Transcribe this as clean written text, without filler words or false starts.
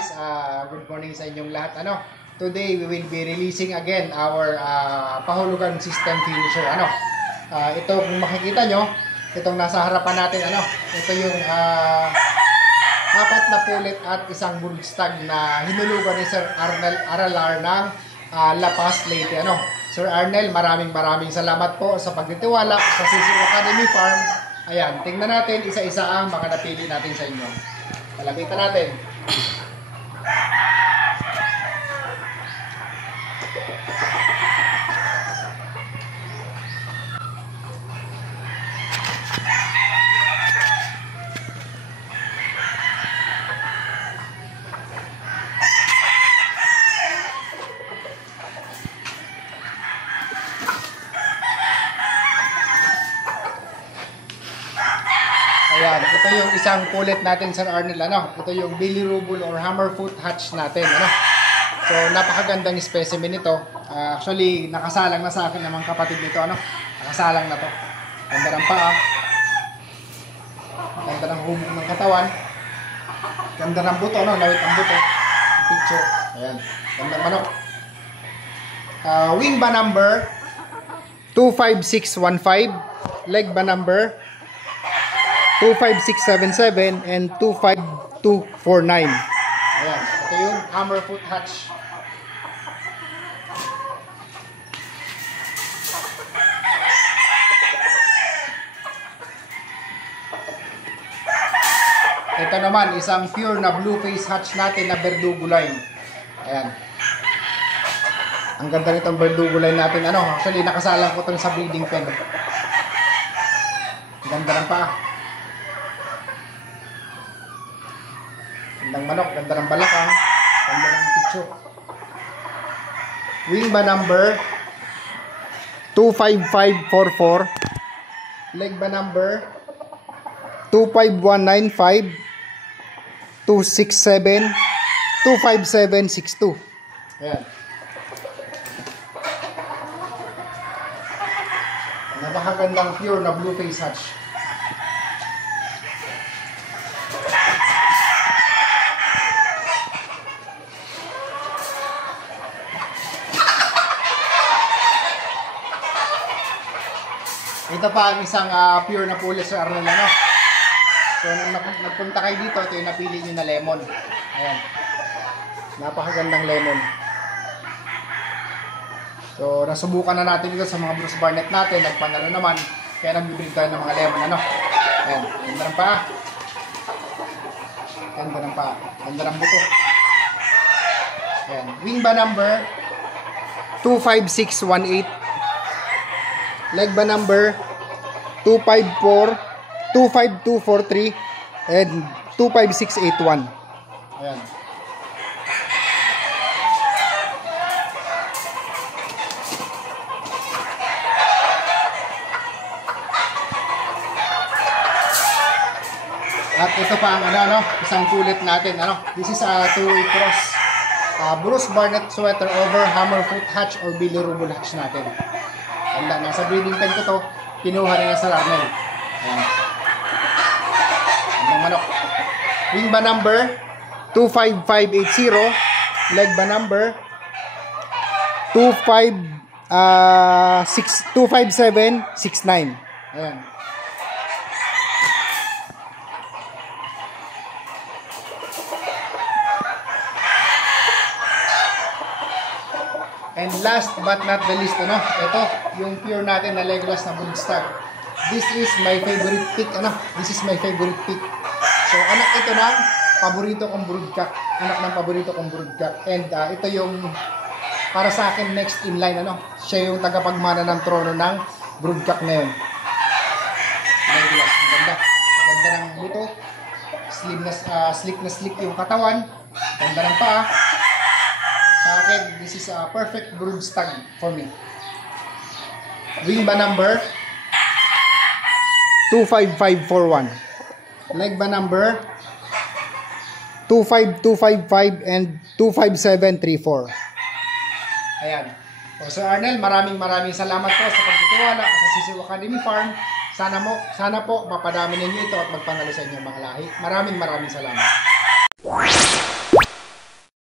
guys, good morning sa inyong lahat. Today we will be releasing again our pahulugan system finisher. Ito kung makikita nyo, itong nasa harapan natin, ito yung apat na pulit at isang broodstag na hinulugan ni Sir Arnel Aralar ng La Paz Leyte. Sir Arnel, maraming salamat po sa pagtitiwala sa Sisiw Academy Farm. Ayan, tingnan natin isa-isa ang mga napili natin sa inyo. Palapitan natin. Ayan, ito yung isang pulit natin, Sir Arnel. Ito yung bilirubin or hammerfoot hatch natin. So, napakagandang specimen ito. Actually, nakasalang na sa akin ng mga kapatid nito. Nakasalang na to. Ganda ng paa. Ganda ng humok ng katawan. Ganda ng buto, lawit ang buto. Picture. Ayan. Ganda ng manok. Wing ba number 25615. Leg ba number 25677 and 25249. Ayan, ito yung hammerfoot hatch. Ito naman, isang pure na blue face hatch natin na Verdugo line. Ayan. Ang ganda nitong Verdugo line natin. Actually, nakasalang ko ito sa breeding pen. Ganda ng paa. Gandang manok, ganda ng balakang, ganda ng picture. Wing ba number 25544. Leg ba number 25195, 267, 25762. Ayan. Napakagandang pure na blue face hatch. Ito pa ang isang pure na pulit, Sir Arnel. So, nung nagpunta kayo dito, ito yung napili nyo na lemon. Ayan. Napakagandang lemon. So, nasubukan na natin ito sa mga Bruce Barnett natin. Nagpanalo naman. Kaya nagbibig tayo ng mga lemon. Ayan. Ganda ng paa. Ganda ng paa. Ganda ng buto. Ayan. Wing ba number 25618. Leg ba number 254, 25243 and 25681. Ayan. At ito pa ang isang pulit natin. This is a two-way cross. Bruce Barnett sweater over hammerfoot hatch or bilirubin hatch natin. Nasa breeding pen ko to, kinuha rin na sa Arnel. Ayan. Ang manok. Wing ba number 25580. Leg ba number 25769. Ayan. And last but not the least, ito, yung pure natin na legless na broodstag. This is my favorite pick, This is my favorite pick. So, anak ito ng paborito kong broodcock. And ito yung, para sa akin, next in line, Siya yung tagapagmana ng trono ng broodcock na yun. Legless, ang ganda. Ganda ng buto. Slick na slick yung katawan. Ganda ng paa. Sa akin, this is a perfect broodstag for me. Wing ba number 25541. Leg ba number 25255 and 25734. Ayan. So, Sir Arnel, maraming salamat po sa pagtitiwala sa Sisiw Academy Farm. Sana po mapadami ninyo ito at magpanalo sa inyong mga lahi. Maraming salamat.